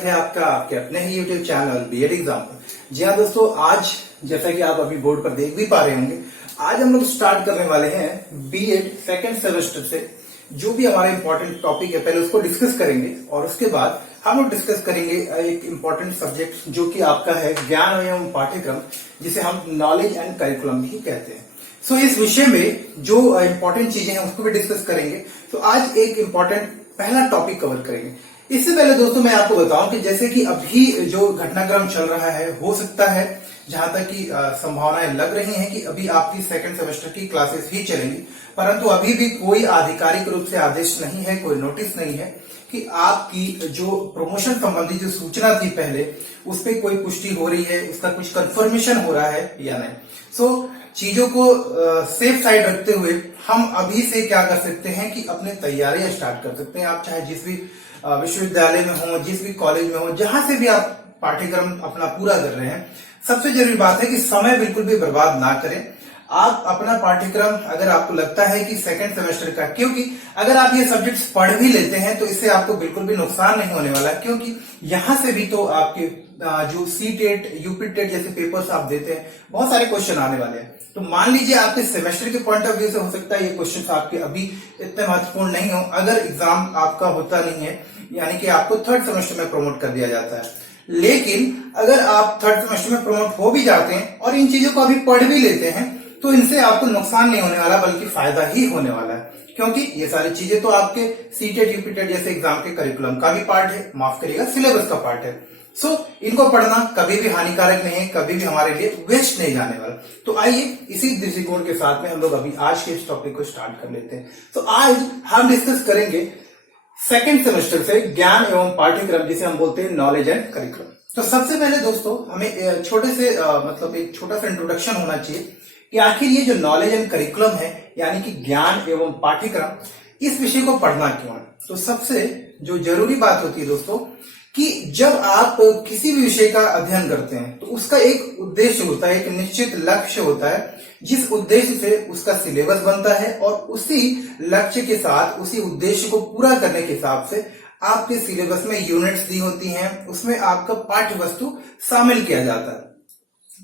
स्वागत है आपका आपके अपने ही YouTube चैनल बीएड एग्जाम पर। जी हाँ दोस्तों, आज जैसा कि आप अभी बोर्ड पर देख भी पा रहे होंगे, आज हम लोग स्टार्ट करने वाले हैं बीएड सेकंड सेमेस्टर से जो भी हमारा इंपॉर्टेंट टॉपिक है पहले उसको डिस्कस करेंगे और उसके बाद हम लोग डिस्कस करेंगे एक इंपॉर्टेंट सब्जेक्ट जो कि आपका है ज्ञान एवं पाठ्यक्रम, जिसे हम नॉलेज एंड करिकुलम भी कहते हैं। सो इस विषय में जो इंपॉर्टेंट चीजें हैं उसको भी डिस्कस करेंगे। तो आज एक इंपॉर्टेंट पहला टॉपिक कवर करेंगे। इससे पहले दोस्तों मैं आपको बताऊं कि जैसे कि अभी जो घटनाक्रम चल रहा है, हो सकता है जहां तक की संभावनाएं लग रही हैं कि अभी आपकी सेकंड सेमेस्टर की क्लासेस ही चलेंगी, परंतु अभी भी कोई आधिकारिक रूप से आदेश नहीं है, कोई नोटिस नहीं है कि आपकी जो प्रमोशन संबंधी जो सूचना थी पहले उस पर कोई पुष्टि हो रही है, उसका कुछ कंफर्मेशन हो रहा है या नहीं। सो चीजों को सेफ साइड रखते हुए हम अभी से क्या कर सकते हैं कि अपने तैयारियां स्टार्ट कर सकते हैं। आप चाहे जिस भी विश्वविद्यालय में हो, जिस भी कॉलेज में हो, जहां से भी आप पाठ्यक्रम अपना पूरा कर रहे हैं, सबसे जरूरी बात है कि समय बिल्कुल भी बर्बाद ना करें। आप अपना पाठ्यक्रम अगर आपको लगता है कि सेकंड सेमेस्टर का, क्योंकि अगर आप ये सब्जेक्ट्स पढ़ भी लेते हैं तो इससे आपको बिल्कुल भी नुकसान नहीं होने वाला, क्योंकि यहां से भी तो आपके जो सीटेट यूपीटेट जैसे पेपर्स आप देते हैं, बहुत सारे क्वेश्चन आने वाले हैं। तो मान लीजिए आपके सेमेस्टर के पॉइंट ऑफ व्यू से हो सकता है ये क्वेश्चन आपके अभी इतने महत्वपूर्ण नहीं हो, अगर एग्जाम आपका होता नहीं है, यानी कि आपको थर्ड सेमेस्टर में प्रमोट कर दिया जाता है। लेकिन अगर आप थर्ड सेमेस्टर में प्रमोट हो भी जाते हैं और इन चीजों को अभी पढ़ भी लेते हैं तो इनसे आपको नुकसान नहीं होने वाला, बल्कि फायदा ही होने वाला है, क्योंकि ये सारी चीजें तो आपके सीटेट यूपीटेट जैसे एग्जाम के करिकुलम का भी पार्ट है, माफ करिएगा सिलेबस का पार्ट है। सो इनको पढ़ना कभी भी हानिकारक नहीं है, कभी भी हमारे लिए वेस्ट नहीं जाने वाला। तो आइए इसी दृष्टिकोण के साथ में हम लोग अभी आज के इस टॉपिक को स्टार्ट कर लेते हैं। तो आज हम डिस्कस करेंगे सेकंड सेमेस्टर से ज्ञान एवं पाठ्यक्रम, जिसे हम बोलते हैं नॉलेज एंड करिकुलम। तो सबसे पहले दोस्तों हमें छोटे से मतलब एक छोटा सा इंट्रोडक्शन होना चाहिए कि आखिर ये जो नॉलेज एंड करिकुलम है, यानी कि ज्ञान एवं पाठ्यक्रम, इस विषय को पढ़ना क्यों है। तो सबसे जो जरूरी बात होती है दोस्तों कि जब आप किसी भी विषय का अध्ययन करते हैं तो उसका एक उद्देश्य होता है, एक निश्चित लक्ष्य होता है, जिस उद्देश्य से उसका सिलेबस बनता है और उसी लक्ष्य के साथ उसी उद्देश्य को पूरा करने के हिसाब से आपके सिलेबस में यूनिट्स दी होती हैं, उसमें आपका पाठ्य वस्तु शामिल किया जाता है।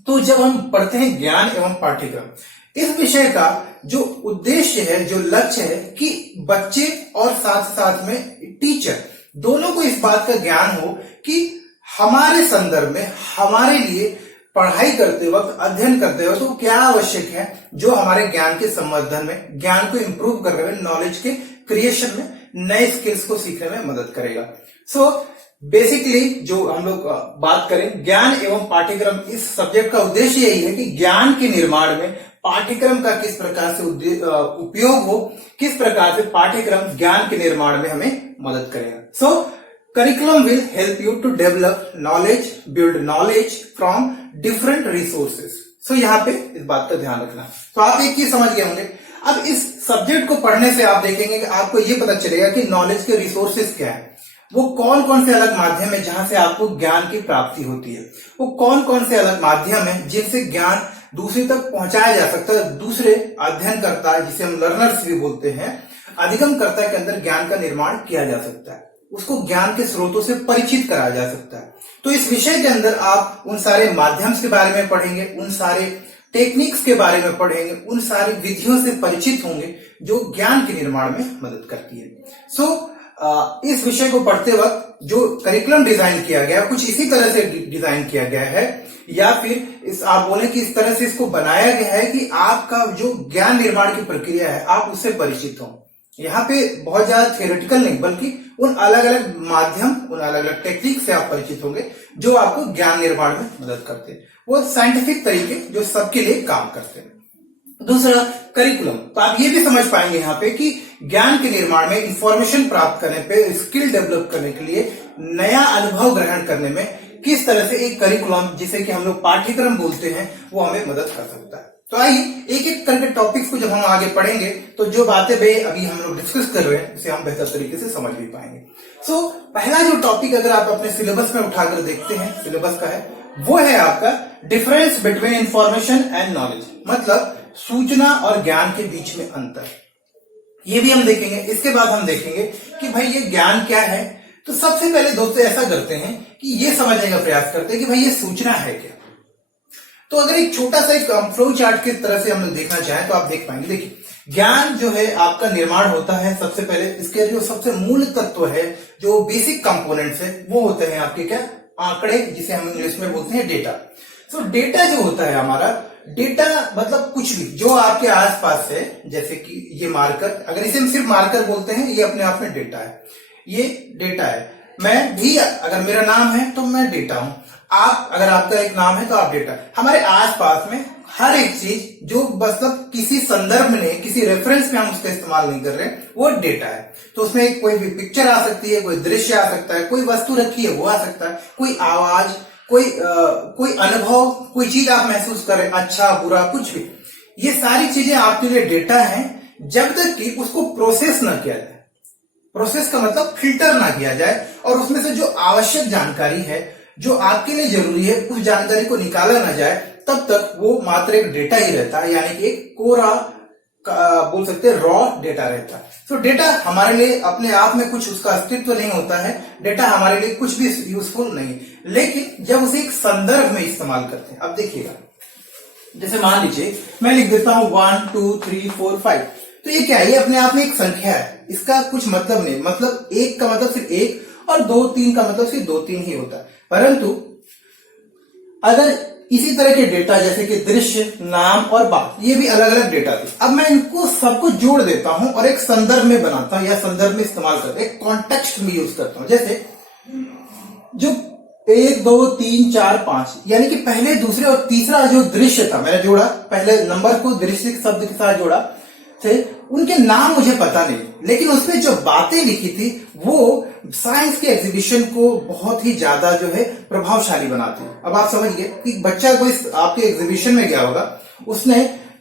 तो जब हम पढ़ते हैं ज्ञान एवं पाठ्यक्रम, इस विषय का जो उद्देश्य है, जो लक्ष्य है कि बच्चे और साथ साथ में टीचर दोनों को इस बात का ज्ञान हो कि हमारे संदर्भ में, हमारे लिए पढ़ाई करते वक्त, अध्ययन करते वक्त तो क्या आवश्यक है जो हमारे ज्ञान के संवर्धन में, ज्ञान को इंप्रूव करने में, नॉलेज के क्रिएशन में, नए स्किल्स को सीखने में मदद करेगा। सो बेसिकली जो हम लोग बात करें ज्ञान एवं पाठ्यक्रम, इस सब्जेक्ट का उद्देश्य यही है कि ज्ञान के निर्माण में पाठ्यक्रम का किस प्रकार से उपयोग हो, किस प्रकार से पाठ्यक्रम ज्ञान के निर्माण में हमें मदद करेगा। So curriculum will help you to develop knowledge, build knowledge from different resources. So यहाँ पे इस बात का ध्यान रखना। तो आप एक चीज समझ गए होंगे। अब इस सब्जेक्ट को पढ़ने से आप देखेंगे कि आपको ये पता चलेगा कि नॉलेज के रिसोर्सेज क्या है, वो कौन कौन से अलग माध्यम है जहां से आपको ज्ञान की प्राप्ति होती है, वो कौन कौन से अलग माध्यम है जिनसे ज्ञान दूसरे तक पहुंचाया जा सकता है, दूसरे अध्ययनकर्ता, जिसे हम लर्नर्स भी बोलते हैं, अधिगमकर्ता के अंदर ज्ञान का निर्माण किया जा सकता है, उसको ज्ञान के स्रोतों से परिचित कराया जा सकता है। तो इस विषय के अंदर आप उन सारे माध्यम के बारे में पढ़ेंगे, उन सारे टेक्निक्स के बारे में पढ़ेंगे, उन सारी विधियों से परिचित होंगे जो ज्ञान के निर्माण में मदद करती है। सो इस विषय को पढ़ते वक्त जो करिकुलम डिजाइन किया गया है, कुछ इसी तरह से डिजाइन किया गया है, या फिर इस आप बोले कि इस तरह से इसको बनाया गया है कि आपका जो ज्ञान निर्माण की प्रक्रिया है आप उससे परिचित हो। यहाँ पे बहुत ज्यादा थियोरेटिकल नहीं, बल्कि उन अलग अलग माध्यम, उन अलग अलग टेक्निक से आप परिचित होंगे जो आपको ज्ञान निर्माण में मदद करते हैं, वो साइंटिफिक तरीके जो सबके लिए काम करते हैं। दूसरा करिकुलम, तो आप ये भी समझ पाएंगे यहाँ पे कि ज्ञान के निर्माण में, इंफॉर्मेशन प्राप्त करने पे, स्किल डेवलप करने के लिए, नया अनुभव ग्रहण करने में किस तरह से एक करिकुलम, जिसे कि हम लोग पाठ्यक्रम बोलते हैं, वो हमें मदद कर सकता है। तो आइए एक एक करके टॉपिक्स को जब हम आगे पढ़ेंगे तो जो बातें अभी हम लोग डिस्कस कर रहे हैं उसे हम बेहतर तरीके से समझ भी पाएंगे। सो पहला जो टॉपिक अगर आप अपने सिलेबस में उठाकर देखते हैं, सिलेबस का है, वो है आपका difference between information and knowledge, मतलब सूचना और ज्ञान के बीच में अंतर। ये भी हम देखेंगे। इसके बाद हम देखेंगे कि भाई ये ज्ञान क्या है, तो सबसे पहले दोस्तों ऐसा करते हैं कि ये समझने का प्रयास करते हैं कि भाई ये सूचना है क्या। तो अगर एक छोटा सा एक फ्लो चार्ट की तरह से हम लोग देखना चाहें तो आप देख पाएंगे। देखिए, ज्ञान जो है आपका निर्माण होता है, सबसे पहले इसके जो सबसे मूल तत्व है, जो बेसिक कंपोनेंट्स है, वो होते हैं आपके क्या, आंकड़े, जिसे हम इंग्लिश में बोलते हैं डेटा। तो डेटा जो होता है हमारा, डेटा मतलब कुछ भी जो आपके आसपास है, जैसे कि ये मार्कर, अगर इसे हम सिर्फ मार्कर बोलते हैं, ये अपने आप में डेटा है, ये डेटा है। मैं भी अगर मेरा नाम है तो मैं डेटा हूं, आप अगर आपका एक नाम है तो आप डेटा। हमारे आसपास में हर एक चीज जो मतलब किसी संदर्भ में, किसी रेफरेंस में हम उसका इस्तेमाल नहीं कर रहे, वो डेटा है। तो उसमें कोई भी पिक्चर आ सकती है, कोई दृश्य आ सकता है, कोई वस्तु रखी है वो आ सकता है, कोई आवाज, कोई अनुभव, कोई चीज आप महसूस कर रहे हैं, अच्छा बुरा कुछ भी, ये सारी चीजें आपके लिए डेटा है, जब तक कि उसको प्रोसेस ना किया जाए। प्रोसेस का मतलब फिल्टर ना किया जाए, और उसमें से जो आवश्यक जानकारी है, जो आपके लिए जरूरी है, उस जानकारी को निकाला ना जाए, तब तक वो मात्र एक डेटा ही रहता है, यानी कि एक कोरा बोल सकते हैं, रॉ डेटा रहता है। तो डेटा हमारे लिए अपने आप में कुछ उसका अस्तित्व नहीं होता है, डेटा हमारे लिए कुछ भी यूजफुल नहीं, लेकिन जब उसे एक संदर्भ में इस्तेमाल करते हैं। अब देखिएगा, जैसे मान लीजिए मैं लिख देता हूं 1 2 3 4 5, तो ये क्या है, ये अपने आप में एक संख्या है, इसका कुछ मतलब नहीं, मतलब एक का मतलब सिर्फ एक, और 2 3 का मतलब सिर्फ 2 3 ही होता है। परंतु अगर इसी तरह के डेटा जैसे कि दृश्य, नाम और बात, ये भी अलग अलग डेटा थे, अब मैं इनको सबको जोड़ देता हूं और एक संदर्भ में बनाता हूं, या संदर्भ में इस्तेमाल करता हूं, एक कॉन्टेक्स्ट में यूज करता हूं। जैसे जो 1 2 3 4 5, यानी कि पहले, दूसरे और तीसरा जो दृश्य था, मैंने जोड़ा, पहले नंबर को दृश्य शब्द के साथ जोड़ा थे, उनके नाम मुझे पता नहीं, लेकिन उसमें जो बातें लिखी थी वो साइंस के एग्जीबिशन को बहुत ही ज्यादा जो है प्रभावशाली बनाती है। अब आप समझिए कि बच्चा कोई आपके एग्जीबिशन में गया होगा, उसने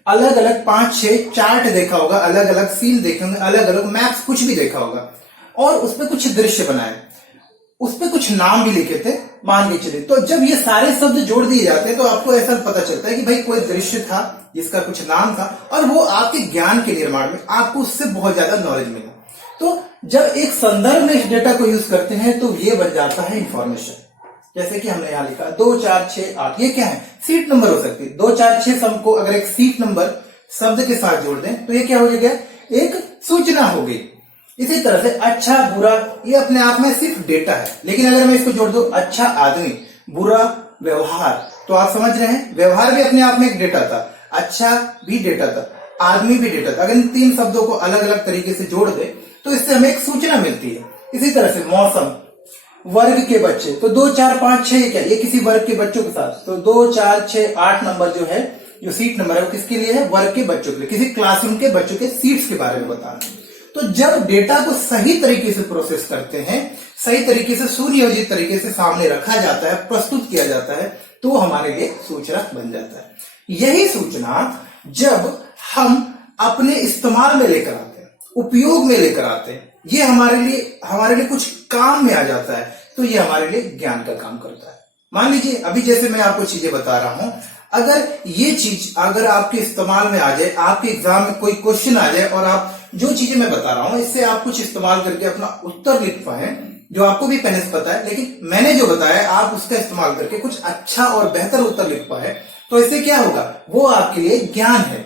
अलग अलग 5-6 चार्ट देखा होगा, अलग अलग सीन देखे होंगे, अलग अलग मैप्स, कुछ भी देखा होगा, और उसमें कुछ दृश्य बनाए, उसपे कुछ नाम भी लिखे थे, मान के चले। तो जब ये सारे शब्द जोड़ दिए जाते हैं तो आपको ऐसा पता चलता है कि भाई कोई दृश्य था जिसका कुछ नाम था, और वो आपके ज्ञान के निर्माण में आपको उससे बहुत ज्यादा नॉलेज मिला। तो जब एक संदर्भ में इस डेटा को यूज करते हैं तो ये बन जाता है इंफॉर्मेशन। जैसे कि हमने यहां लिखा 2 4 6 8, ये क्या है, सीट नंबर हो सकती है। 2 4 6 शब्द को अगर एक सीट नंबर शब्द के साथ जोड़ दें तो ये क्या हो गया, एक सूचना हो गई। इसी तरह से अच्छा बुरा, ये अपने आप में सिर्फ डेटा है, लेकिन अगर मैं इसको जोड़ दूं अच्छा आदमी, बुरा व्यवहार, तो आप समझ रहे हैं व्यवहार भी अपने आप में एक डेटा था, अच्छा भी डेटा था, आदमी भी डेटा था। अगर इन 3 शब्दों को अलग अलग तरीके से जोड़ दे तो इससे हमें एक सूचना मिलती है। इसी तरह से मौसम, वर्ग के बच्चे, तो 2 4 5 6 क्या, ये किसी वर्ग के बच्चों के साथ, तो 2 4 6 8 नंबर जो है, जो सीट नंबर है वो किसके लिए है, वर्ग के बच्चों के लिए, किसी क्लासरूम के बच्चों के सीट्स के बारे में बताना। तो जब डेटा को सही तरीके से प्रोसेस करते हैं, सही तरीके से सुनियोजित तरीके से सामने रखा जाता है, प्रस्तुत किया जाता है, तो हमारे लिए सूचना बन जाता है। यही सूचना जब हम अपने इस्तेमाल में लेकर आते हैं, उपयोग में लेकर आते हैं, ये हमारे लिए कुछ काम में आ जाता है, तो ये हमारे लिए ज्ञान का काम करता है। मान लीजिए अभी जैसे मैं आपको चीजें बता रहा हूं, अगर ये चीज अगर आपके इस्तेमाल में आ जाए, आपके एग्जाम में कोई क्वेश्चन आ जाए और आप जो चीजें मैं बता रहा हूं इससे आप कुछ इस्तेमाल करके अपना उत्तर लिख पाए, जो आपको भी पहले से पता है, लेकिन मैंने जो बताया आप उसका इस्तेमाल करके कुछ अच्छा और बेहतर उत्तर लिख पाए, तो इससे क्या होगा, वो आपके लिए ज्ञान है।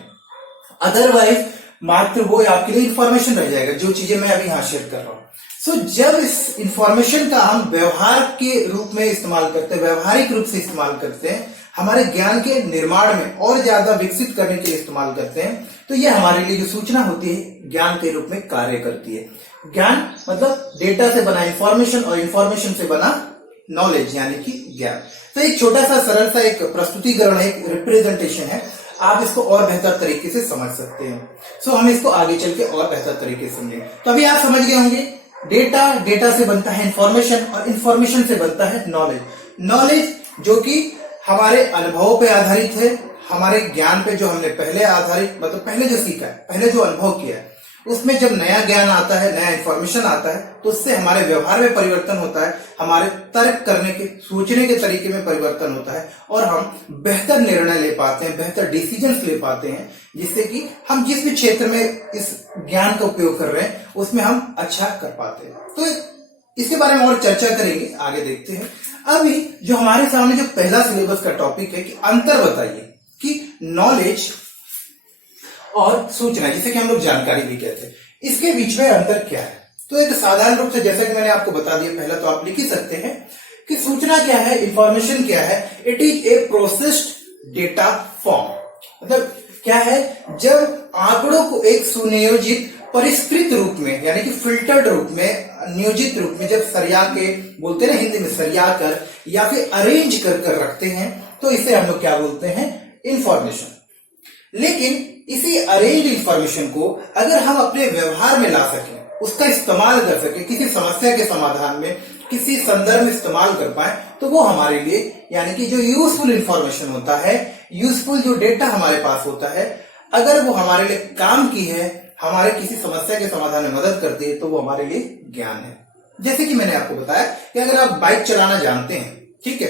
अदरवाइज मात्र वो आपके लिए इंफॉर्मेशन रह जाएगा, जो चीजें मैं अभी यहां शेयर कर रहा हूं। सो जब इस इंफॉर्मेशन का हम व्यवहार के रूप में इस्तेमाल करते हैं, व्यवहारिक रूप से इस्तेमाल करते हैं, हमारे ज्ञान के निर्माण में और ज्यादा विकसित करने के लिए इस्तेमाल करते हैं, तो ये हमारे लिए जो सूचना होती है ज्ञान के रूप में कार्य करती है। ज्ञान मतलब डेटा से बना इंफॉर्मेशन, और इंफॉर्मेशन से बना नॉलेज, यानी कि ज्ञान। तो एक छोटा सा सरल सा एक प्रस्तुतिकरण है, एक रिप्रेजेंटेशन है, आप इसको और बेहतर तरीके से समझ सकते हैं। सो हम इसको आगे चल के और बेहतर तरीके से समझेंगे। तो अभी आप समझ गए होंगे, डेटा से बनता है इंफॉर्मेशन, और इंफॉर्मेशन से बनता है नॉलेज। नॉलेज जो कि हमारे अनुभवों पे आधारित है, हमारे ज्ञान पे जो हमने पहले आधारित, मतलब पहले जो सीखा है, पहले जो अनुभव किया है, उसमें जब नया ज्ञान आता है, नया इंफॉर्मेशन आता है, तो उससे हमारे व्यवहार में परिवर्तन होता है, हमारे तर्क करने के, सोचने के तरीके में परिवर्तन होता है, और हम बेहतर निर्णय ले पाते हैं, बेहतर डिसीजंस ले पाते हैं, जिससे कि हम जिस भी क्षेत्र में इस ज्ञान का उपयोग कर रहे हैं उसमें हम अच्छा कर पाते हैं। तो इसके बारे में और चर्चा करेंगे, आगे देखते हैं। अभी जो हमारे सामने जो पहला सिलेबस का टॉपिक है कि अंतर बताइए कि नॉलेज और सूचना, जिसे कि हम लोग जानकारी भी कहते हैं, इसके बीच में अंतर क्या है। तो एक साधारण रूप से जैसा कि मैंने आपको बता दिया, पहला तो आप लिख ही सकते हैं कि सूचना क्या है, इंफॉर्मेशन क्या है। It is a processed data form. मतलब क्या है, जब आंकड़ों को एक सुनियोजित परिष्कृत रूप में यानी कि फिल्टर्ड रूप में, नियोजित रूप में जब सरिया के बोलते हैं ना हिंदी में, सरिया कर या फिर अरेंज कर कर रखते हैं, तो इसे हम लोग क्या बोलते हैं, इंफॉर्मेशन। लेकिन इसी अरेंज इंफॉर्मेशन को अगर हम अपने व्यवहार में ला सकें, उसका इस्तेमाल कर सकें, किसी समस्या के समाधान में, किसी संदर्भ में इस्तेमाल कर पाए, तो वो हमारे लिए यानी कि जो यूजफुल इंफॉर्मेशन होता है, यूजफुल जो डेटा हमारे पास होता है, अगर वो हमारे लिए काम की है, हमारे किसी समस्या के समाधान में मदद करती है, तो वो हमारे लिए ज्ञान है। जैसे कि मैंने आपको बताया कि अगर आप बाइक चलाना जानते हैं, ठीक है,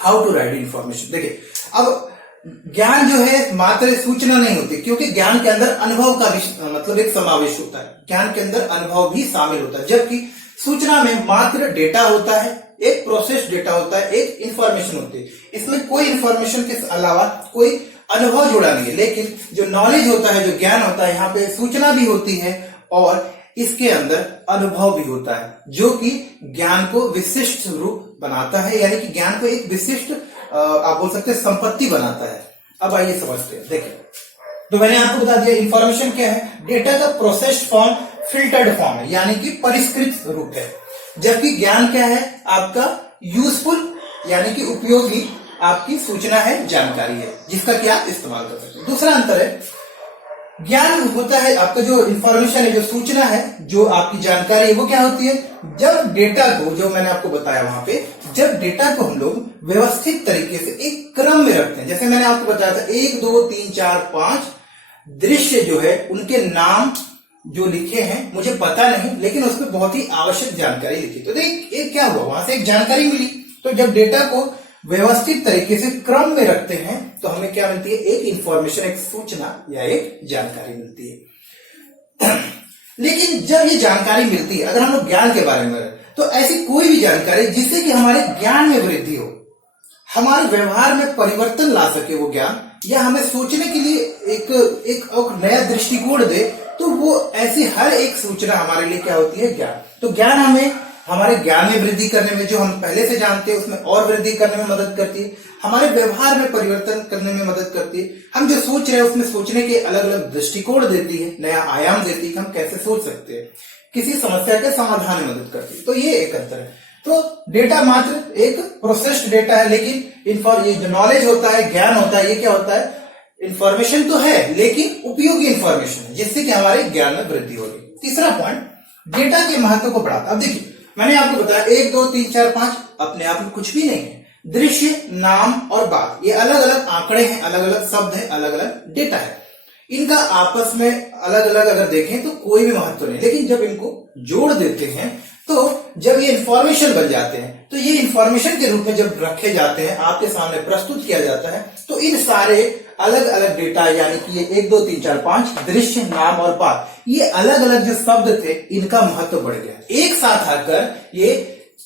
हाउ टू राइड इंफॉर्मेशन। देखिए, अब ज्ञान जो है मात्र सूचना नहीं होती, क्योंकि ज्ञान के अंदर अनुभव का भी मतलब एक समावेश होता है, ज्ञान के अंदर अनुभव भी शामिल होता है। जबकि सूचना में मात्र डेटा होता है, एक प्रोसेस डेटा होता है, एक इंफॉर्मेशन होती है, इसमें कोई इंफॉर्मेशन के अलावा कोई अनुभव जुड़ा नहीं है। लेकिन जो नॉलेज होता है, जो ज्ञान होता है, यहाँ पे सूचना भी होती है और इसके अंदर अनुभव भी होता है, जो कि ज्ञान को विशिष्ट रूप बनाता है, यानी कि ज्ञान को एक विशिष्ट आप बोल सकते हैं संपत्ति बनाता है। अब आइए समझते हैं। देखिए, तो मैंने आपको बता दिया इंफॉर्मेशन क्या है, डेटा का प्रोसेस्ड फॉर्म, फिल्टर्ड फॉर्म है, यानी कि परिष्कृत रूप है। जबकि ज्ञान क्या है, आपका यूजफुल यानी कि उपयोगी आपकी सूचना है, जानकारी है, जिसका कि आप इस्तेमाल कर सकते हैं। दूसरा अंतर है, ज्ञान होता है आपका जो इंफॉर्मेशन है, जो सूचना है, जो आपकी जानकारी है, वो क्या होती है, जब डेटा को, जो मैंने आपको बताया वहां पे, जब डेटा को हम लोग व्यवस्थित तरीके से एक क्रम में रखते हैं। जैसे मैंने आपको बताया था 1 2 3 4 5 दृश्य जो है, उनके नाम जो लिखे हैं मुझे पता नहीं, लेकिन उस पर बहुत ही आवश्यक जानकारी लिखी। तो एक क्या हुआ, वहां से एक जानकारी मिली। तो जब डेटा को व्यवस्थित तरीके से क्रम में रखते हैं, तो हमें क्या मिलती है, एक इंफॉर्मेशन, एक सूचना या एक जानकारी मिलती है। लेकिन जब ये जानकारी मिलती है, अगर हम लोग ज्ञान के बारे में, तो ऐसी कोई भी जानकारी जिससे कि हमारे ज्ञान में वृद्धि हो, हमारे व्यवहार में परिवर्तन ला सके वो ज्ञान, या हमें सोचने के लिए एक नया दृष्टिकोण दे, तो वो ऐसी हर एक सूचना हमारे लिए क्या होती है, ज्ञान। तो ज्ञान हमें हमारे ज्ञान में वृद्धि करने में, जो हम पहले से जानते हैं उसमें और वृद्धि करने में मदद करती है, हमारे व्यवहार में परिवर्तन करने में मदद करती है, हम जो सोच रहे हैं उसमें सोचने के अलग अलग दृष्टिकोण देती है, नया आयाम देती है कि हम कैसे सोच सकते हैं, किसी समस्या के समाधान में मदद करती है। तो ये एक अंतर है। तो डेटा मात्र एक प्रोसेस्ड डेटा है, लेकिन ये जो नॉलेज होता है, ज्ञान होता है, ये क्या होता है, इंफॉर्मेशन तो है लेकिन उपयोगी इंफॉर्मेशन है, जिससे कि हमारे ज्ञान में वृद्धि होगी। तीसरा पॉइंट, डेटा के महत्व को बढ़ाता। अब देखिए, मैंने आपको बताया 1 2 3 4 5 अपने आप में कुछ भी नहीं है, दृश्य, नाम और बात, ये अलग अलग आंकड़े हैं, अलग अलग शब्द हैं, अलग अलग डेटा है। इनका आपस में अलग अलग अगर देखें तो कोई भी महत्व नहीं, लेकिन जब इनको जोड़ देते हैं, तो जब ये इंफॉर्मेशन बन जाते हैं, तो ये इंफॉर्मेशन के रूप में जब रखे जाते हैं, आपके सामने प्रस्तुत किया जाता है, तो इन सारे अलग अलग डेटा, यानी कि ये 1 2 3 4 5 दृश्य, नाम और बात, ये अलग अलग जो शब्द थे, इनका महत्व बढ़ गया। एक साथ आकर ये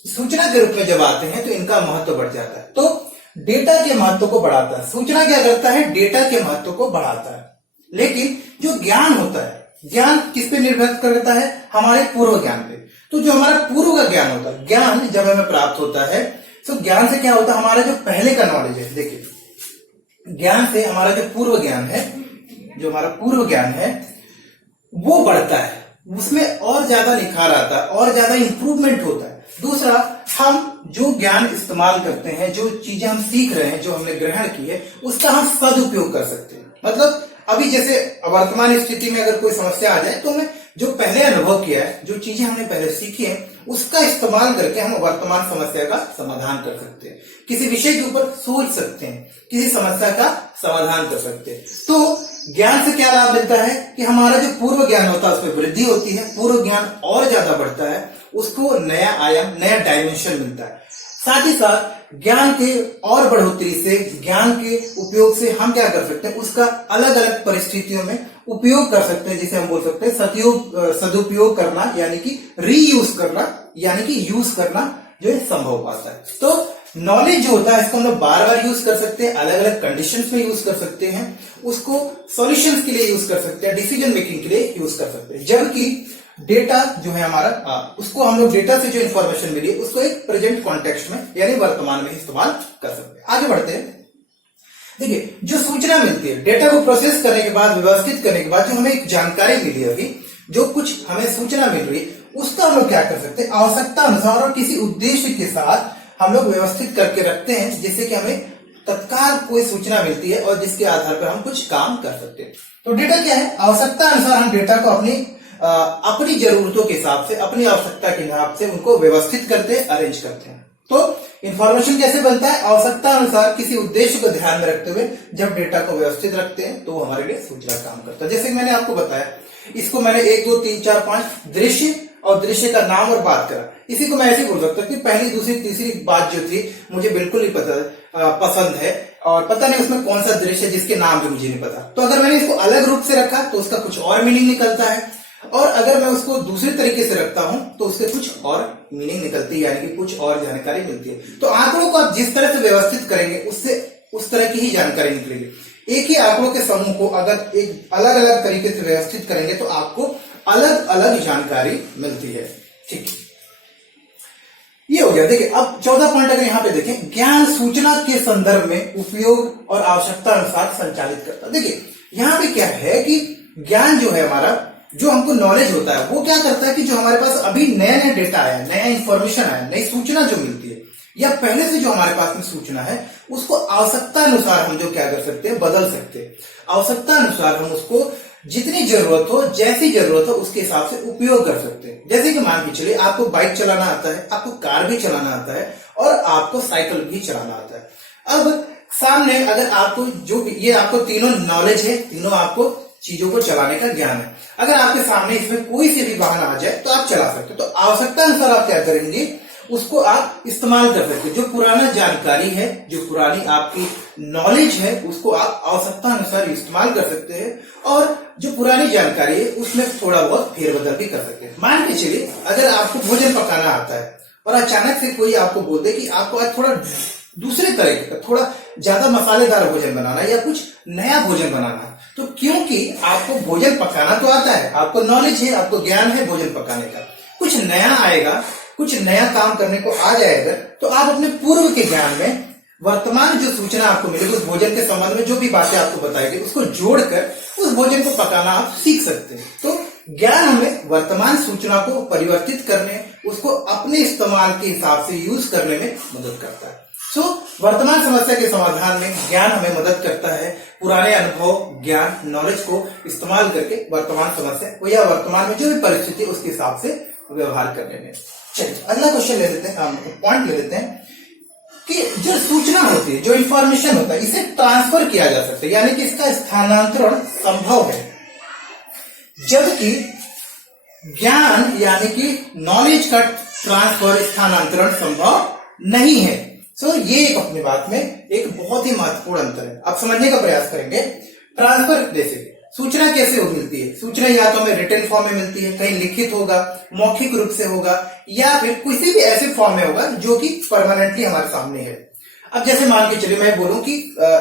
सूचना के रूप में जब आते हैं, तो इनका महत्व बढ़ जाता है। तो डेटा के महत्व को बढ़ाता है। सूचना क्या करता है, डेटा के महत्व को बढ़ाता है। लेकिन जो ज्ञान होता है, ज्ञान किस पे निर्भर करता है, हमारे पूर्व ज्ञान पे। तो जो हमारा पूर्व का ज्ञान होता है, ज्ञान जब हमें प्राप्त होता है, तो ज्ञान से क्या होता है, हमारा जो पहले का नॉलेज है, देखिए, ज्ञान से हमारा जो पूर्व ज्ञान है, जो हमारा पूर्व ज्ञान है, वो बढ़ता है, उसमें और ज्यादा निखार आता है, और ज्यादा इंप्रूवमेंट होता है। दूसरा, हम जो ज्ञान इस्तेमाल करते हैं, जो चीजें हम सीख रहे हैं, जो हमने ग्रहण की है, उसका हम सदुपयोग कर सकते हैं। मतलब अभी जैसे वर्तमान स्थिति में अगर कोई समस्या आ जाए, तो हमें जो पहले अनुभव किया है, जो चीजें हमने पहले सीखी है, उसका इस्तेमाल करके हम वर्तमान समस्या का समाधान कर सकते हैं, किसी विषय के ऊपर सोच सकते हैं, किसी समस्या का समाधान कर सकते हैं। तो ज्ञान से क्या लाभ मिलता है कि हमारा जो पूर्व ज्ञान होता है उसमें वृद्धि होती है, पूर्व ज्ञान और ज्यादा बढ़ता है, उसको नया आयाम, नया डायमेंशन मिलता है। साथ ही साथ ज्ञान के और बढ़ोतरी से, ज्ञान के उपयोग से हम क्या कर सकते हैं, उसका अलग अलग परिस्थितियों में उपयोग कर सकते हैं, जिसे हम बोल सकते हैं सदुपयोग करना, यानी कि रीयूज करना यानी कि यूज करना जो है संभव हो पाता है। तो नॉलेज जो होता है इसको हम लोग बार बार यूज कर सकते हैं, अलग अलग कंडीशंस में यूज कर सकते हैं, उसको सॉल्यूशंस के लिए यूज कर सकते हैं, डिसीजन मेकिंग के लिए यूज कर सकते हैं। जबकि डेटा जो है हमारा उसको हम लोग डेटा से जो इंफॉर्मेशन मिली है उसको एक प्रेजेंट कॉन्टेक्स्ट में यानी वर्तमान में इस्तेमाल कर सकते हैं। आगे बढ़ते हैं। देखिए, जो सूचना मिलती है डेटा को प्रोसेस करने के बाद, व्यवस्थित करने के बाद जो हमें एक जानकारी मिली है, अभी जो कुछ हमें सूचना मिल रही है उसका हम लोग क्या कर सकते हैं, आवश्यकता अनुसार और किसी उद्देश्य के साथ हम लोग व्यवस्थित करके रखते हैं, जिससे कि हमें तत्काल कोई सूचना मिलती है और जिसके आधार पर हम कुछ काम कर सकते हैं। तो डेटा क्या है, आवश्यकता अनुसार हम डेटा को अपनी जरूरतों के हिसाब से, अपनी आवश्यकता के हिसाब से उनको व्यवस्थित करते हैं, अरेंज करते हैं। तो इंफॉर्मेशन कैसे बनता है, आवश्यकता अनुसार किसी उद्देश्य को ध्यान में रखते हुए जब डेटा को व्यवस्थित रखते हैं तो वो हमारे लिए सूचना काम करता है। जैसे कि मैंने आपको बताया, इसको मैंने 1 2 3 4 5 दृश्य और दृश्य का नाम और बात करा। इसी को मैं ऐसे बोल सकता हूँ कि पहली दूसरी तीसरी बात जो थी मुझे बिल्कुल नहीं पसंद है और पता नहीं उसमें कौन सा दृश्य जिसके नाम भी मुझे नहीं पता। तो अगर मैंने इसको अलग रूप से रखा तो उसका कुछ और मीनिंग निकलता है, और अगर मैं उसको दूसरे तरीके से रखता हूं तो उससे कुछ और मीनिंग निकलती है, यानी कि कुछ और जानकारी मिलती है। तो आंकड़ों को आप जिस तरह से व्यवस्थित करेंगे उससे उस तरह की ही जानकारी निकलेगी। एक ही आंकड़ों के समूह को अगर एक अलग अलग तरीके से व्यवस्थित करेंगे तो आपको अलग अलग जानकारी मिलती है। ठीक, ये हो गया। देखिए, अब 14 पॉइंट अगर यहां पे देखें, ज्ञान सूचना के संदर्भ में उपयोग और आवश्यकता अनुसार संचालित करता है। देखिए, यहां पे क्या है कि ज्ञान जो है हमारा, जो हमको नॉलेज होता है, वो क्या करता है कि जो हमारे पास अभी नया नया डेटा आया, नया इंफॉर्मेशन आया, नई सूचना जो मिलती है, या पहले से जो हमारे पास में सूचना है, उसको आवश्यकता अनुसार हम जो क्या कर सकते हैं, बदल सकते हैं। आवश्यकता अनुसार हम उसको जितनी जरूरत हो, जैसी जरूरत हो, उसके हिसाब से उपयोग कर सकते हैं। जैसे कि मान के चलिए, आपको बाइक चलाना आता है, आपको कार भी चलाना आता है और आपको साइकिल भी चलाना आता है। अब सामने अगर आपको जो ये आपको तीनों नॉलेज है, तीनों आपको चीजों को चलाने का ज्ञान है, अगर आपके सामने इसमें कोई से भी वाहन आ जाए तो आप चला सकते हो। तो आवश्यकता अनुसार आप क्या करेंगे, उसको आप इस्तेमाल कर सकते हो। जो पुराना जानकारी है, जो पुरानी आपकी नॉलेज है, उसको आप आवश्यकता अनुसार इस्तेमाल कर सकते हैं, और जो पुरानी जानकारी है उसमें थोड़ा बहुत फेरबदल भी कर सकते हैं। मान के चलिए, अगर आपको भोजन पकाना आता है और अचानक से कोई आपको बोल दे कि आपको आज थोड़ा दूसरे तरीके का, थोड़ा ज्यादा मसालेदार भोजन बनाना या कुछ नया भोजन बनाना, तो क्योंकि आपको भोजन पकाना तो आता है, आपको नॉलेज है, आपको ज्ञान है भोजन पकाने का, कुछ नया आएगा, कुछ नया काम करने को आ जाएगा, तो आप अपने पूर्व के ज्ञान में वर्तमान जो सूचना आपको मिलेगी उस भोजन के संबंध में जो भी बातें आपको बताई गई उसको जोड़कर उस भोजन को पकाना आप सीख सकते हैं। तो ज्ञान हमें वर्तमान सूचना को परिवर्तित करने, उसको अपने इस्तेमाल के हिसाब से यूज करने में मदद करता है। सो वर्तमान समस्या के समाधान में ज्ञान हमें मदद करता है, पुराने अनुभव, ज्ञान, नॉलेज को इस्तेमाल करके वर्तमान समस्या को या वर्तमान में जो भी परिस्थिति उसके हिसाब से व्यवहार करने में। चलिए अगला क्वेश्चन ले लेते हैं, पॉइंट ले लेते हैं कि जो सूचना होती है, जो इंफॉर्मेशन होता है, इसे ट्रांसफर किया जा सकता है, यानी कि इसका स्थानांतरण संभव है, जबकि ज्ञान यानी कि नॉलेज का ट्रांसफर, स्थानांतरण संभव नहीं है। सो ये एक अपनी बात में एक बहुत ही महत्वपूर्ण अंतर है। आप समझने का प्रयास करेंगे। ट्रांसफर जैसे सूचना कैसे मिलती है, सूचना या तो हमें रिटन फॉर्म में मिलती है, कहीं लिखित होगा, मौखिक रूप से होगा, या फिर किसी भी ऐसे फॉर्म में होगा जो कि परमानेंटली हमारे सामने है। अब जैसे मान के चलिए मैं बोलूं कि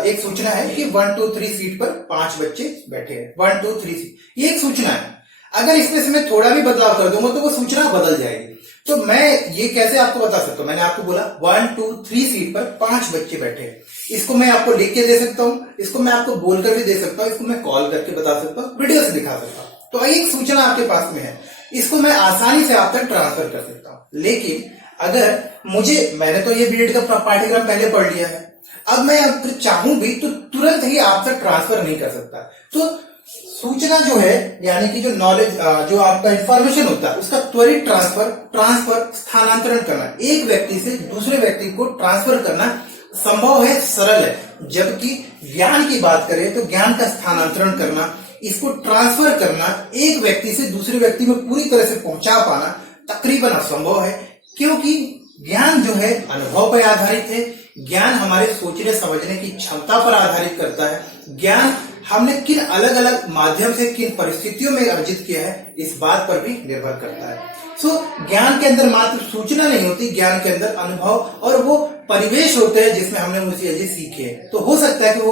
एक सूचना है कि 1 2 3 सीट पर 5 बच्चे बैठे हैं, 1 2 3 सीट, ये एक सूचना है। अगर इसमें से मैं थोड़ा भी बदलाव कर दूंगा तो वो सूचना बदल जाएगी। तो मैं ये कैसे आपको बता सकता हूं, मैंने आपको बोला 1 2 3 सीट पर 5 बच्चे बैठे हैं, इसको मैं आपको लिख के दे सकता हूं, इसको मैं आपको बोलकर भी दे सकता हूं, इसको मैं कॉल करके बता सकता हूं, वीडियो से दिखा सकता हूं। तो एक सूचना आपके पास में है, इसको मैं आसानी से आप तक ट्रांसफर कर सकता हूं। लेकिन अगर मैंने तो ये बीएड का पाठ्यक्रम पहले पढ़ लिया है, अब मैं अगर चाहूं भी तो तुरंत ही आप तक ट्रांसफर नहीं कर सकता। तो सूचना जो है यानी कि जो नॉलेज, जो आपका इंफॉर्मेशन होता है, उसका त्वरित ट्रांसफर स्थानांतरण करना, एक व्यक्ति से दूसरे व्यक्ति को ट्रांसफर करना संभव है, सरल है। जबकि ज्ञान की बात करें तो ज्ञान का स्थानांतरण करना, इसको ट्रांसफर करना, एक व्यक्ति से दूसरे व्यक्ति में पूरी तरह से पहुंचा पाना तकरीबन असंभव है, क्योंकि ज्ञान जो है अनुभव पर आधारित है, ज्ञान हमारे सोचने समझने की क्षमता पर आधारित करता है, ज्ञान हमने किन अलग अलग माध्यम से किन परिस्थितियों में अर्जित किया है इस बात पर भी निर्भर करता है। सो ज्ञान के अंदर मात्र सूचना नहीं होती, ज्ञान के अंदर अनुभव और वो परिवेश होते हैं जिसमें हमने वो चीजें सीखी है। तो हो सकता है कि वो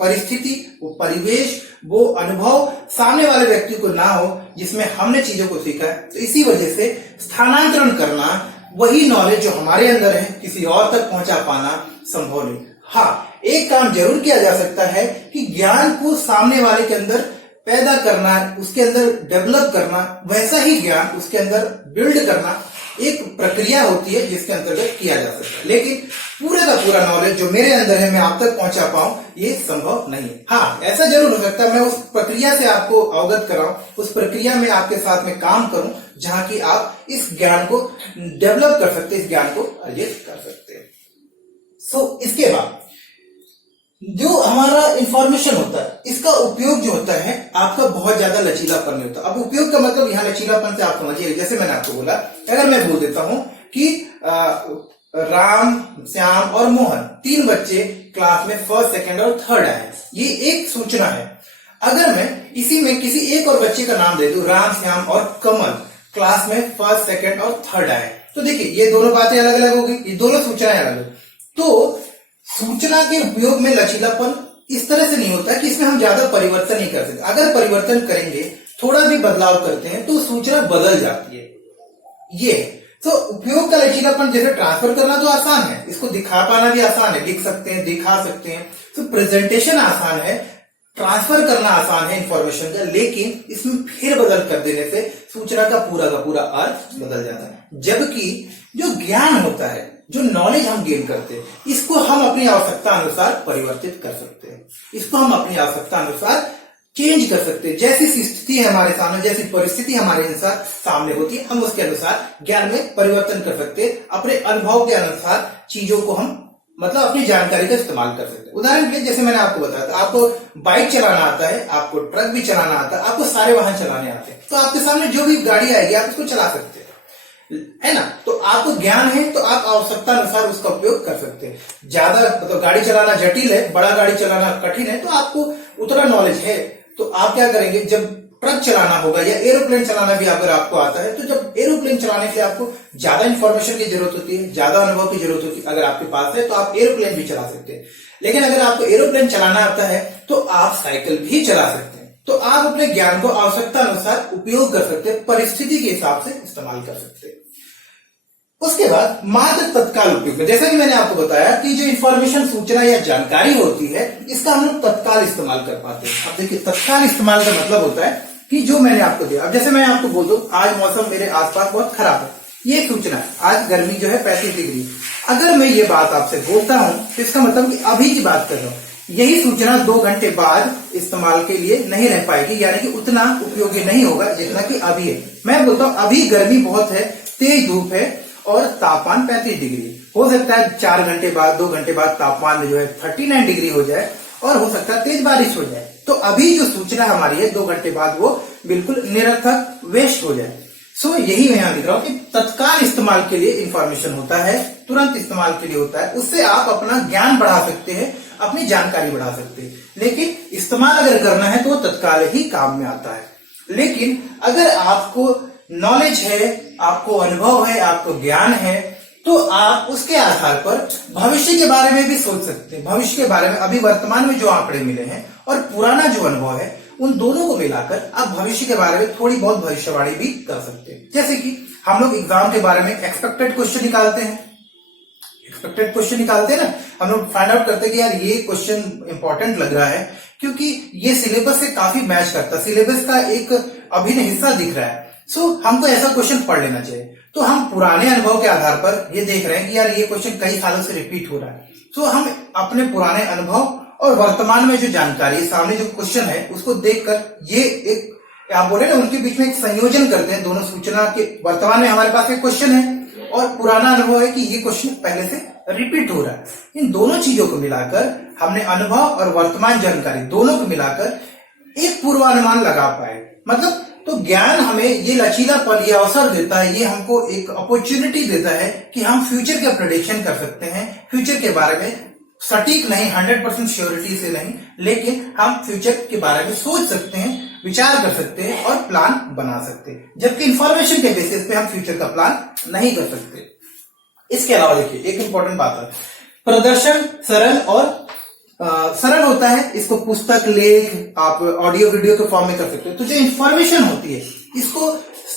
परिस्थिति, वो परिवेश, वो अनुभव सामने वाले व्यक्ति को ना हो जिसमें हमने चीजों को सीखा है। तो इसी वजह से स्थानांतरण करना, वही नॉलेज जो हमारे अंदर है किसी और तक पहुंचा पाना संभव नहीं। हाँ, एक काम जरूर किया जा सकता है कि ज्ञान को सामने वाले के अंदर पैदा करना, उसके अंदर डेवलप करना, वैसा ही ज्ञान उसके अंदर बिल्ड करना एक प्रक्रिया होती है जिसके अंतर्गत किया जा सकता है। लेकिन पूरे का पूरा नॉलेज जो मेरे अंदर है मैं आप तक पहुंचा पाऊं, ये संभव नहीं है। हाँ, ऐसा जरूर हो सकता है मैं उस प्रक्रिया से आपको अवगत कराऊं, उस प्रक्रिया में आपके साथ में काम करूं जहां की आप इस ज्ञान को डेवलप कर सकते हैं, इस ज्ञान को अर्जित कर सकते हैं। सो इसके बाद जो हमारा इंफॉर्मेशन होता है, इसका उपयोग जो होता है आपका बहुत ज्यादा लचीलापन नहीं होता। अब उपयोग का मतलब यहाँ लचीलापन से आप समझिए, जैसे मैंने आपको बोला, अगर मैं बोल देता हूं कि राम, श्याम और मोहन 3 बच्चे क्लास में फर्स्ट, सेकंड और थर्ड आए, ये एक सूचना है। अगर मैं इसी में किसी एक और बच्चे का नाम दे दूं, राम, श्याम और कमल क्लास में फर्स्ट, सेकंड और थर्ड आए, तो देखिए ये दोनों बातें अलग अलग होगी, ये दोनों सूचनाएं अलग। तो सूचना के उपयोग में लचीलापन इस तरह से नहीं होता है कि इसमें हम ज्यादा परिवर्तन नहीं कर सकते। अगर परिवर्तन करेंगे, थोड़ा भी बदलाव करते हैं तो सूचना बदल जाती है। ये तो उपयोग का लचीलापन, जैसे ट्रांसफर करना तो आसान है, इसको दिखा पाना भी आसान है, लिख सकते हैं, दिखा सकते हैं, तो प्रेजेंटेशन आसान है, ट्रांसफर करना आसान है इंफॉर्मेशन का, लेकिन इसमें फेरबदल कर देने से सूचना का पूरा अर्थ बदल जाता है। जबकि जो ज्ञान होता है, जो नॉलेज हम गेन करते हैं, इसको हम अपनी आवश्यकता अनुसार परिवर्तित कर सकते हैं, इसको हम अपनी आवश्यकता अनुसार चेंज कर सकते हैं। जैसी स्थिति है हमारे सामने, जैसी परिस्थिति हमारे अनुसार सामने होती है, हम उसके अनुसार ज्ञान में परिवर्तन कर सकते हैं। अपने अनुभव के अनुसार चीजों को हम मतलब अपनी जानकारी का इस्तेमाल कर सकते हैं। उदाहरण के लिए जैसे मैंने आपको बताया था, आपको बाइक चलाना आता है, आपको ट्रक भी चलाना आता है, आपको सारे वाहन चलाने आते हैं, तो आपके सामने जो भी गाड़ी आएगी आप उसको चला सकते हैं, है ना। तो आपको ज्ञान है तो आप आवश्यकता अनुसार उसका उपयोग कर सकते हैं। ज्यादा मतलब गाड़ी चलाना जटिल है, बड़ा गाड़ी चलाना कठिन है, तो आपको उतना नॉलेज है तो आप क्या करेंगे, जब ट्रक चलाना होगा या एरोप्लेन चलाना भी अगर आपको आता है, तो जब एरोप्लेन चलाने के लिए आपको ज्यादा इंफॉर्मेशन की जरूरत होती है, ज्यादा अनुभव की जरूरत होती है, अगर आपके पास है तो आप एरोप्लेन भी चला सकते हैं। लेकिन अगर आपको एरोप्लेन चलाना आता है तो आप साइकिल भी चला सकते हैं। तो आप अपने ज्ञान को आवश्यकता अनुसार उपयोग कर सकते हैं, परिस्थिति के हिसाब से इस्तेमाल कर सकते हैं। उसके बाद मात्र तत्काल उपयोग, जैसा कि मैंने आपको बताया कि जो इंफॉर्मेशन, सूचना या जानकारी होती है, इसका हम लोग तत्काल इस्तेमाल कर पाते हैं। अब देखिए, तत्काल इस्तेमाल का मतलब होता है कि जो मैंने आपको दिया, अब जैसे मैं आपको बोल दूं आज मौसम मेरे आसपास बहुत खराब है, ये सूचना है, आज गर्मी जो है 35 डिग्री। अगर मैं ये बात आपसे बोलता हूं तो इसका मतलब कि अभी की बात कर रहा हूं, यही सूचना 2 घंटे बाद इस्तेमाल के लिए नहीं रह पाएगी, यानी कि उतना उपयोगी नहीं होगा जितना कि अभी है। मैं बोलता हूं अभी गर्मी बहुत है, तेज धूप है और तापमान 35 डिग्री, हो सकता है 4 घंटे बाद, 2 घंटे बाद तापमान जो है 39 डिग्री हो जाए और हो सकता है तेज बारिश हो जाए। तो अभी जो सूचना हमारी है 2 घंटे बाद वो बिल्कुल निरर्थक, वेस्ट हो जाए। सो यही मैं यहां लिख रहा हूं कि तत्काल इस्तेमाल के लिए इंफॉर्मेशन होता है, तुरंत इस्तेमाल के लिए होता है, उससे आप अपना ज्ञान बढ़ा सकते हैं, अपनी जानकारी बढ़ा सकते हैं। लेकिन इस्तेमाल अगर करना है तो तत्काल ही काम में आता है। लेकिन अगर आपको नॉलेज है, आपको अनुभव है, आपको ज्ञान है, तो आप उसके आधार पर भविष्य के बारे में भी सोच सकते हैं। भविष्य के बारे में अभी वर्तमान में जो आंकड़े मिले हैं और पुराना जो अनुभव है, उन दोनों को मिलाकर आप भविष्य के बारे में थोड़ी बहुत भविष्यवाणी भी कर सकते हैं। जैसे कि हम लोग एग्जाम के बारे में एक्सपेक्टेड क्वेश्चन निकालते हैं, एक्सपेक्टेड क्वेश्चन निकालते हैं ना, हम लोग फाइंड आउट करते हैं कि यार ये क्वेश्चन इंपॉर्टेंट लग रहा है क्योंकि ये सिलेबस से काफी मैच करता है, सिलेबस का एक अभिन्न हिस्सा दिख रहा है, सो हमको ऐसा क्वेश्चन पढ़ लेना चाहिए। तो हम पुराने अनुभव के आधार पर ये देख रहे हैं कि यार ये क्वेश्चन कई सालों से रिपीट हो रहा है, तो हम अपने पुराने अनुभव और वर्तमान में जो जानकारी, सामने जो क्वेश्चन है उसको देखकर ये एक आप बोले ना उनके बीच में एक संयोजन करते हैं। दोनों सूचना के, वर्तमान में हमारे पास एक क्वेश्चन है और पुराना अनुभव है कि ये क्वेश्चन पहले से रिपीट हो रहा है। इन दोनों चीजों को मिलाकर हमने अनुभव और वर्तमान जानकारी दोनों को मिलाकर एक पूर्वानुमान लगा पाए। मतलब तो ज्ञान हमें ये लचीलापन, ये अवसर देता है, ये हमको एक अपॉर्चुनिटी देता है कि हम फ्यूचर का प्रेडिक्शन कर सकते हैं। फ्यूचर के बारे में सटीक नहीं, 100% श्योरिटी से नहीं, लेकिन हम फ्यूचर के बारे में सोच सकते हैं विचार कर सकते हैं और प्लान बना सकते हैं, जबकि इंफॉर्मेशन के बेसिस पे हम फ्यूचर का प्लान नहीं कर सकते। इसके अलावा देखिए एक इंपॉर्टेंट बात है, प्रदर्शन सरल और सरल होता है। इसको पुस्तक, लेख, आप ऑडियो वीडियो के फॉर्म में कर सकते हो। तो जो इंफॉर्मेशन होती है इसको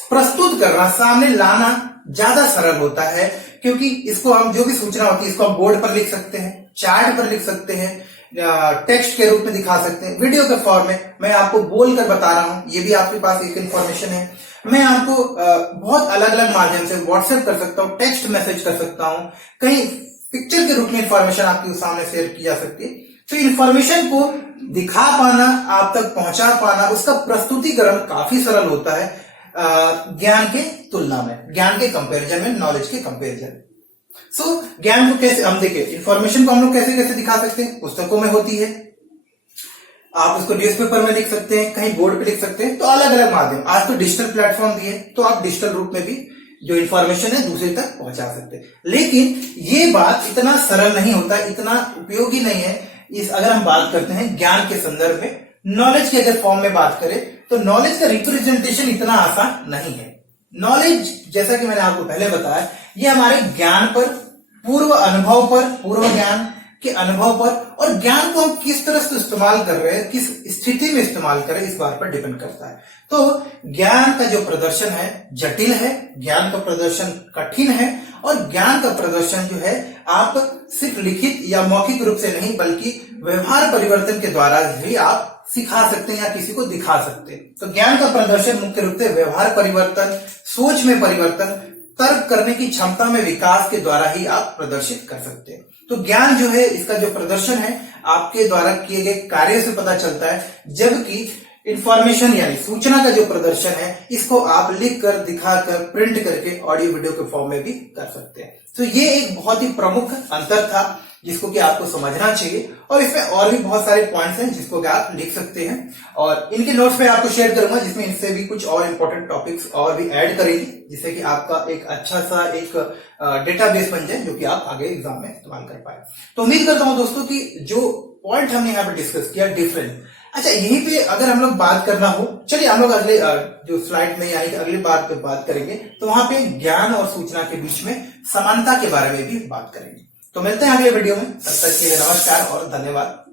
प्रस्तुत करना, सामने लाना ज्यादा सरल होता है, क्योंकि इसको हम जो भी सूचना होती है इसको हम बोर्ड पर लिख सकते हैं, चार्ट पर लिख सकते हैं, टेक्स्ट के रूप में दिखा सकते हैं, वीडियो के फॉर्म में मैं आपको बोलकर बता रहा हूं, ये भी आपके पास एक इंफॉर्मेशन है। मैं आपको बहुत अलग अलग माध्यम से व्हाट्सएप कर सकता हूं, टेक्स्ट मैसेज कर सकता हूं, कहीं पिक्चर के रूप में इंफॉर्मेशन आपके सामने शेयर की जा सकती है। तो इंफॉर्मेशन को दिखा पाना, आप तक पहुंचा पाना, उसका प्रस्तुतिकरण काफी सरल होता है ज्ञान के तुलना में, ज्ञान के कंपैरिजन में, नॉलेज के कंपैरिजन। सो ज्ञान को कैसे हम देखें, इंफॉर्मेशन को हम लोग कैसे कैसे दिखा सकते हैं, पुस्तकों में होती है, आप उसको न्यूज़पेपर में लिख सकते हैं, कहीं बोर्ड पे लिख सकते हैं, तो अलग अलग माध्यम। आज तो डिजिटल प्लेटफॉर्म भी है, तो आप डिजिटल रूप में भी जो इंफॉर्मेशन है दूसरे तक पहुंचा सकते हैं। लेकिन ये बात इतना सरल नहीं होता, इतना उपयोगी नहीं है अगर हम बात करते हैं ज्ञान के संदर्भ में। नॉलेज के अगर फॉर्म में बात करें तो नॉलेज का रिप्रेजेंटेशन इतना आसान नहीं है। नॉलेज, जैसा कि मैंने आपको पहले बताया, ये हमारे ज्ञान पर, पूर्व अनुभव पर, पूर्व ज्ञान के अनुभव पर, और ज्ञान को हम किस तरह से इस्तेमाल कर रहे हैं, किस स्थिति में इस्तेमाल कर रहे हैं, इस बात पर डिपेंड करता है। तो ज्ञान का जो प्रदर्शन है जटिल है, ज्ञान का प्रदर्शन कठिन है, और ज्ञान का प्रदर्शन जो है आप सिर्फ लिखित या मौखिक रूप से नहीं बल्कि व्यवहार परिवर्तन के द्वारा भी आप सिखा सकते हैं या किसी को दिखा सकते हैं। तो ज्ञान का प्रदर्शन मुख्य रूप से व्यवहार परिवर्तन, सोच में परिवर्तन, तर्क करने की क्षमता में विकास के द्वारा ही आप प्रदर्शित कर सकते हैं। तो ज्ञान जो है, इसका जो प्रदर्शन है आपके द्वारा किए गए कार्य से पता चलता है, जबकि इंफॉर्मेशन यानी सूचना का जो प्रदर्शन है इसको आप लिख कर, दिखाकर, प्रिंट करके ऑडियो वीडियो के फॉर्म में भी कर सकते हैं। तो ये एक बहुत ही प्रमुख अंतर था जिसको कि आपको समझना चाहिए, और इसमें और भी बहुत सारे पॉइंट्स हैं जिसको कि आप लिख सकते हैं, और इनके नोट्स में आपको शेयर करूंगा जिसमें इनसे भी कुछ और इंपॉर्टेंट टॉपिक्स और भी ऐड करेंगे, जिससे कि आपका एक अच्छा सा एक डेटाबेस बन जाए जो कि आप आगे एग्जाम में इस्तेमाल कर पाए। तो उम्मीद करता हूं दोस्तों कि जो पॉइंट हमने यहाँ पे डिस्कस किया डिफरेंस, अच्छा यहीं पे अगर हम लोग बात करना हो, चलिए हम लोग अगले जो स्लाइड में यानी कि अगली बार पे बात करेंगे, तो वहां पे ज्ञान और सूचना के बीच में समानता के बारे में भी बात करेंगे। तो मिलते हैं अगले वीडियो में, तब तक के लिए नमस्कार और धन्यवाद।